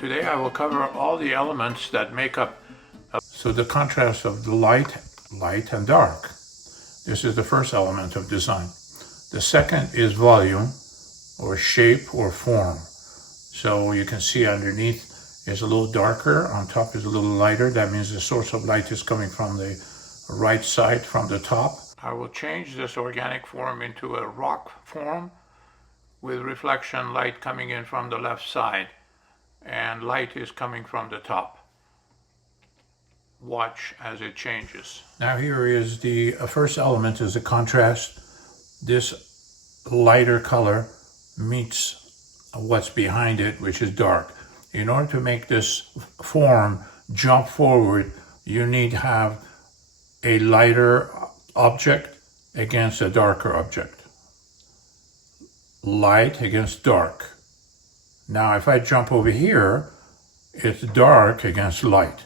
Today I will cover all the elements that make up the contrast of the light and dark. This is the first element of design. The second is volume or shape or form. So you can see underneath is a little darker, on top is a little lighter. That means the source of light is coming from the right side, from the top. I will change this organic form into a rock form with reflection light coming in from the left side, and light is coming from the top. Watch as it changes. Now here is the first element is the contrast. This lighter color meets what's behind it, which is dark. In order to make this form jump forward, you need to have a lighter object against a darker object. Light against dark. Now if I jump over here, it's dark against light.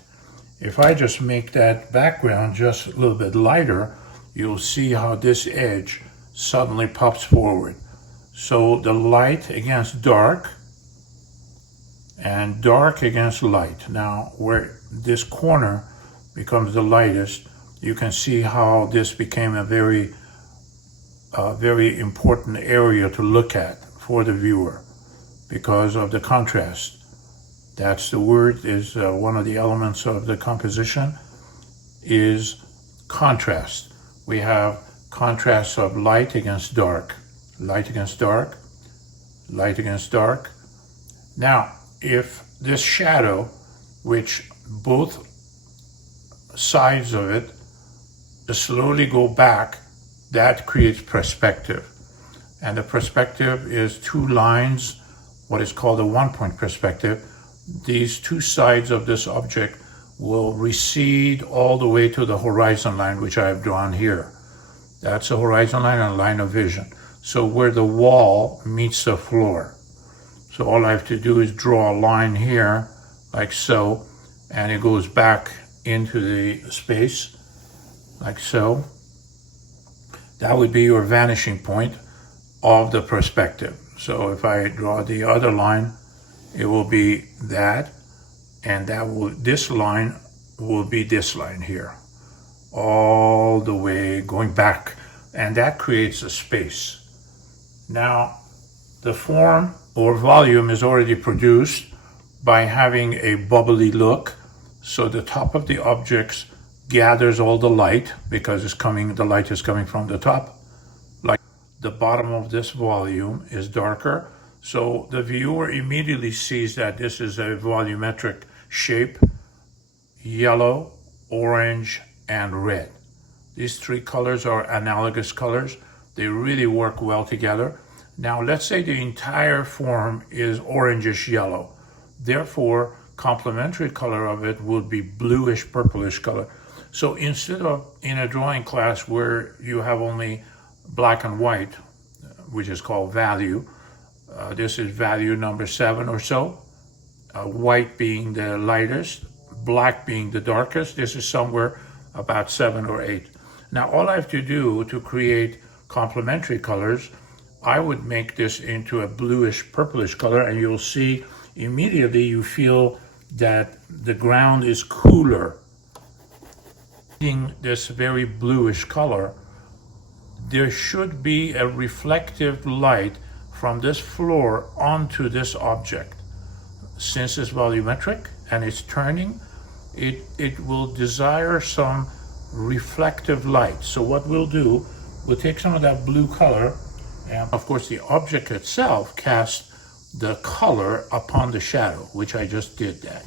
If I just make that background just a little bit lighter, you'll see how this edge suddenly pops forward. So the light against dark and dark against light. Now where this corner becomes the lightest, you can see how this became a very important area to look at for the viewer because of the contrast. That's the word, is one of the elements of the composition is contrast. We have contrast of light against dark, light against dark, light against dark. Now, if this shadow, which both sides of it slowly go back, that creates perspective. And the perspective is two lines, what is called a one-point perspective. These two sides of this object will recede all the way to the horizon line, which I have drawn here. That's a horizon line and a line of vision. So where the wall meets the floor. So all I have to do is draw a line here, like so, and it goes back into the space, like so. That would be your vanishing point of the perspective. So if I draw the other line, it will be that, and this line will be this line here, all the way going back, and that creates a space. Now, the form or volume is already produced by having a bubbly look. So the top of the objects gathers all the light because the light is coming from the top. Like the bottom of this volume is darker. So the viewer immediately sees that this is a volumetric shape, yellow, orange, and red. These three colors are analogous colors. They really work well together. Now let's say the entire form is orangish yellow. Therefore, complementary color of it would be bluish purplish color. So instead of in a drawing class where you have only black and white, which is called value, this is value number 7 or so, white being the lightest, black being the darkest. This is somewhere about 7 or 8. Now all I have to do to create complementary colors, I would make this into a bluish purplish color, and you'll see immediately you feel that the ground is cooler. This very bluish color, there should be a reflective light from this floor onto this object. Since it's volumetric and it's turning, it will desire some reflective light. So what we'll do, we'll take some of that blue color, and of course the object itself casts the color upon the shadow, which I just did that.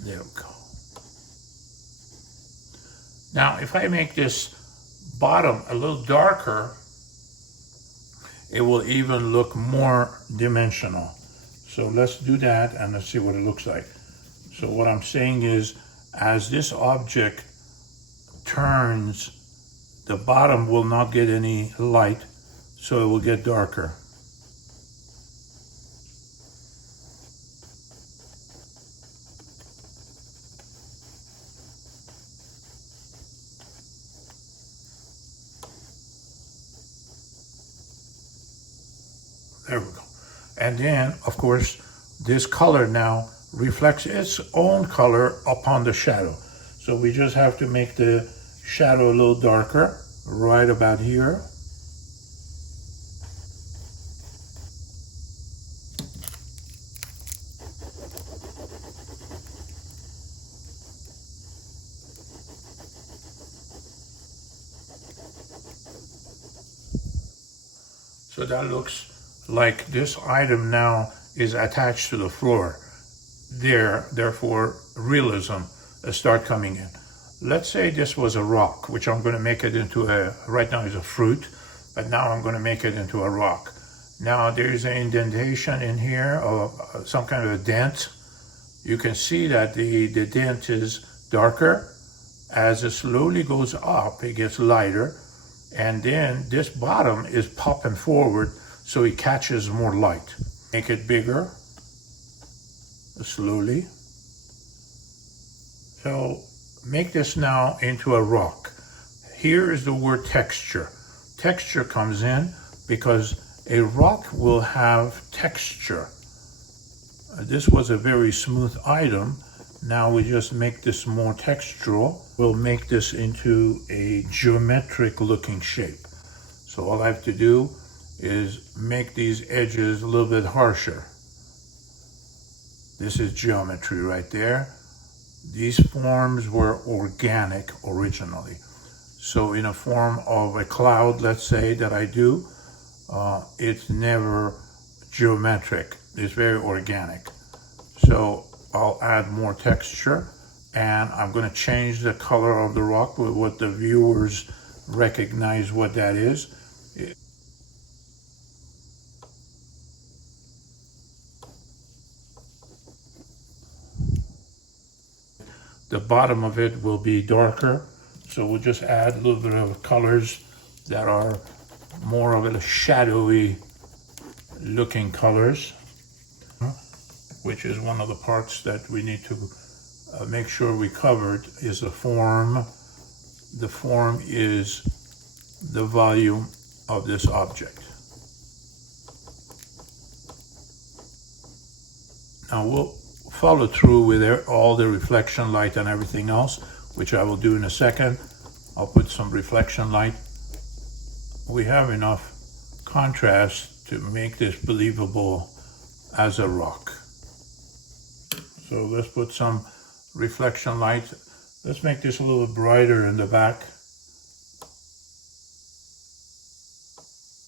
There we go. Now, if I make this bottom a little darker, it will even look more dimensional. So let's do that and let's see what it looks like. So what I'm saying is, as this object turns, the bottom will not get any light, so it will get darker. There we go. And then, of course, this color now reflects its own color upon the shadow. So we just have to make the shadow a little darker, right about here. So that looks like this item now is attached to the floor. Therefore, realism start coming in. Let's say this was a rock, which I'm going to make it into right now is a fruit, but now I'm going to make it into a rock. Now there's an indentation in here, or some kind of a dent. You can see that the dent is darker. As it slowly goes up, it gets lighter. And then this bottom is popping forward so it catches more light. Make it bigger, slowly. So make this now into a rock. Here is the word texture. Texture comes in because a rock will have texture. This was a very smooth item. Now we just make this more textural. We'll make this into a geometric looking shape. So all I have to do is make these edges a little bit harsher. This is geometry right there. These forms were organic originally. So in a form of a cloud, let's say, that I do, it's never geometric. It's very organic. So I'll add more texture, and I'm going to change the color of the rock with what the viewers recognize what that is. The bottom of it will be darker, so we'll just add a little bit of colors that are more of a shadowy looking colors, which is one of the parts that we need to make sure we covered, is the form. The form is the volume of this object. Now we'll follow through with all the reflection light and everything else, which I will do in a second. I'll put some reflection light. We have enough contrast to make this believable as a rock. So let's put some reflection light. Let's make this a little brighter in the back.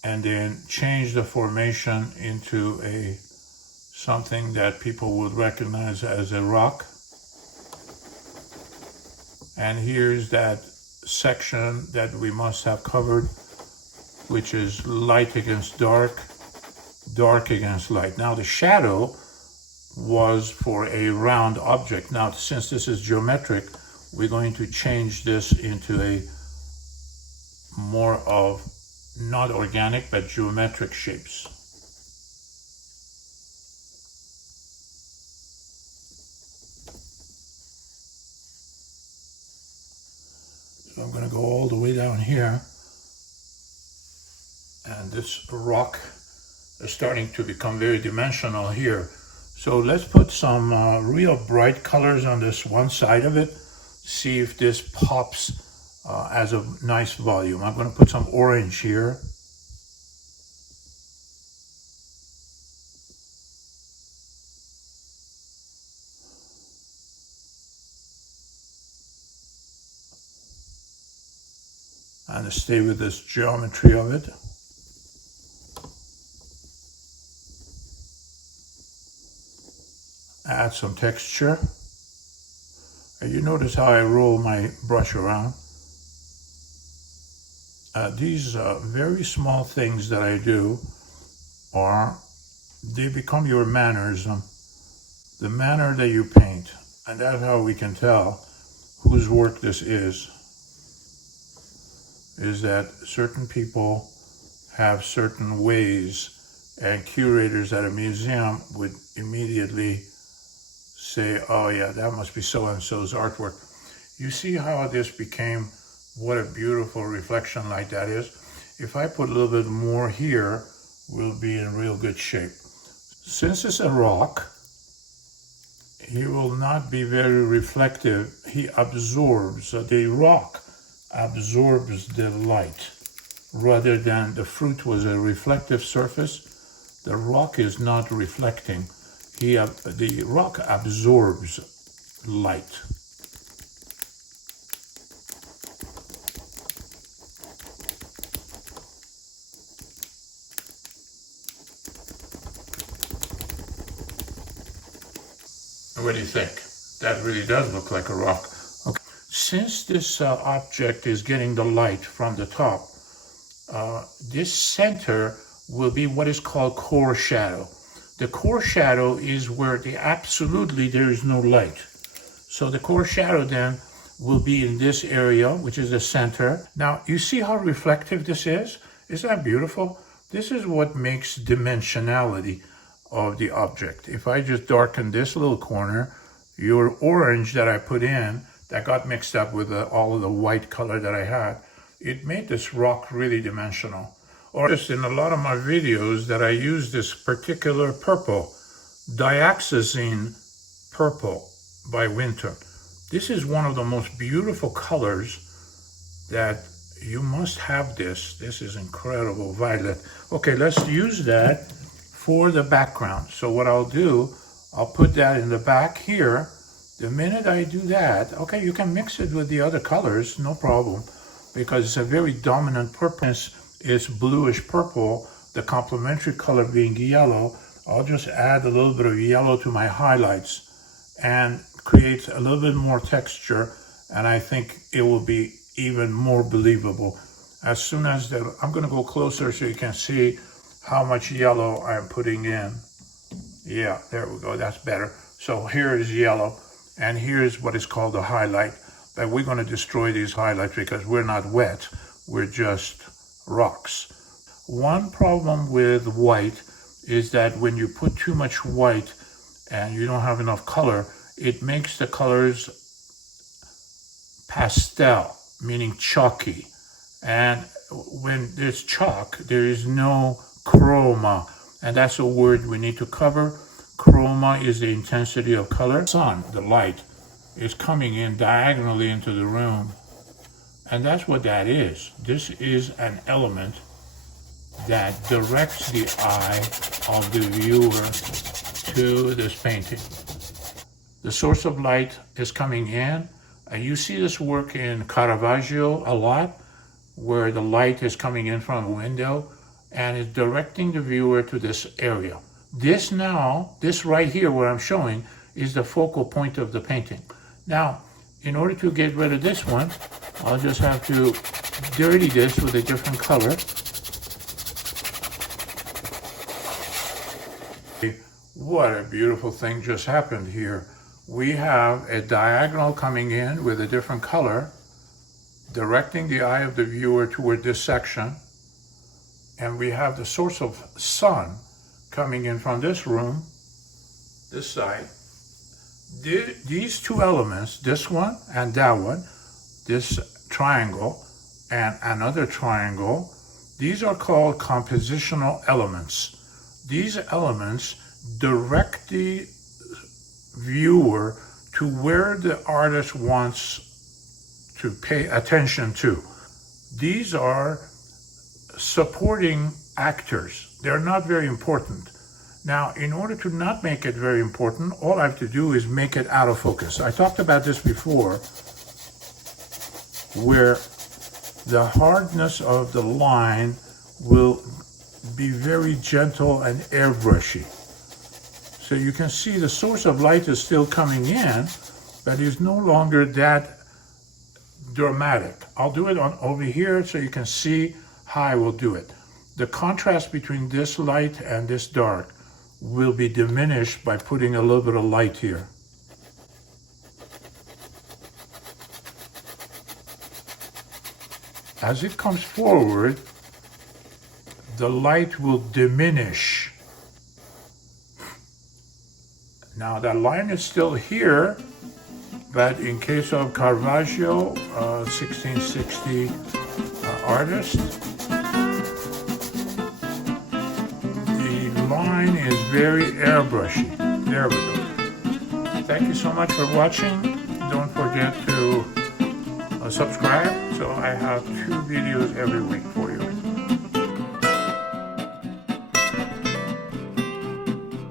And then change the formation into something that people would recognize as a rock. And here's that section that we must have covered, which is light against dark, dark against light. Now the shadow was for a round object. Now since this is geometric, we're going to change this into a more of not organic but geometric shapes. So I'm going to go all the way down here, and this rock is starting to become very dimensional here. So let's put some real bright colors on this one side of it, see if this pops as a nice volume. I'm going to put some orange here. And stay with this geometry of it. Add some texture. And you notice how I roll my brush around. These very small things that I do they become your mannerism, the manner that you paint. And that's how we can tell whose work this is that certain people have certain ways, and curators at a museum would immediately say, oh yeah, that must be so-and-so's artwork. You see how this became, what a beautiful reflection light that is. If I put a little bit more here, will be in real good shape. Since it's a rock, he will not be very reflective. He absorbs, the rock absorbs the light rather than the fruit was a reflective surface. The rock is not reflecting. The rock absorbs light. What do you think? That really does look like a rock. Okay. Since this object is getting the light from the top, this center will be what is called core shadow. The core shadow is where absolutely there is no light. So the core shadow then will be in this area, which is the center. Now, you see how reflective this is? Isn't that beautiful? This is what makes dimensionality of the object. If I just darken this little corner, your orange that I put in, that got mixed up with all of the white color that I had, it made this rock really dimensional. Or just in a lot of my videos that I use this particular purple, dioxazine purple by Winter. This is one of the most beautiful colors that you must have this. This is incredible, violet. Okay, let's use that for the background. So what I'll do, I'll put that in the back here. The minute I do that, okay, you can mix it with the other colors, no problem, because it's a very dominant purple. It's bluish purple, the complementary color being yellow. I'll just add a little bit of yellow to my highlights and create a little bit more texture, and I think it will be even more believable. As soon as I'm gonna go closer so you can see how much yellow I'm putting in. Yeah, there we go, that's better. So here is yellow, and here's what is called a highlight. But we're gonna destroy these highlights because we're not wet, we're just rocks. One problem with white is that when you put too much white and you don't have enough color, it makes the colors pastel, meaning chalky. And when there's chalk, there is no chroma, and that's a word we need to cover. Chroma is the intensity of color. Sun, the light, is coming in diagonally into the room, and that's what that is. This is an element that directs the eye of the viewer to this painting. The source of light is coming in. You see this work in Caravaggio a lot, where the light is coming in from a window and is directing the viewer to this area. This right here, what I'm showing, is the focal point of the painting. Now, in order to get rid of this one, I'll just have to dirty this with a different color. What a beautiful thing just happened here. We have a diagonal coming in with a different color, directing the eye of the viewer toward this section. And we have the source of sun coming in from this room, this side. These two elements, this one and that one, this triangle and another triangle, these are called compositional elements. These elements direct the viewer to where the artist wants to pay attention to. These are supporting actors. They're not very important. Now, in order to not make it very important, all I have to do is make it out of focus. I talked about this before, where the hardness of the line will be very gentle and airbrushy. So you can see the source of light is still coming in, but it's no longer that dramatic. I'll do it over here so you can see how I will do it. The contrast between this light and this dark will be diminished by putting a little bit of light here. As it comes forward, the light will diminish. Now that line is still here, but in case of Caravaggio, 1660 artist, mine is very airbrushy. There we go. Thank you so much for watching. Don't forget to subscribe, so I have 2 videos every week for you.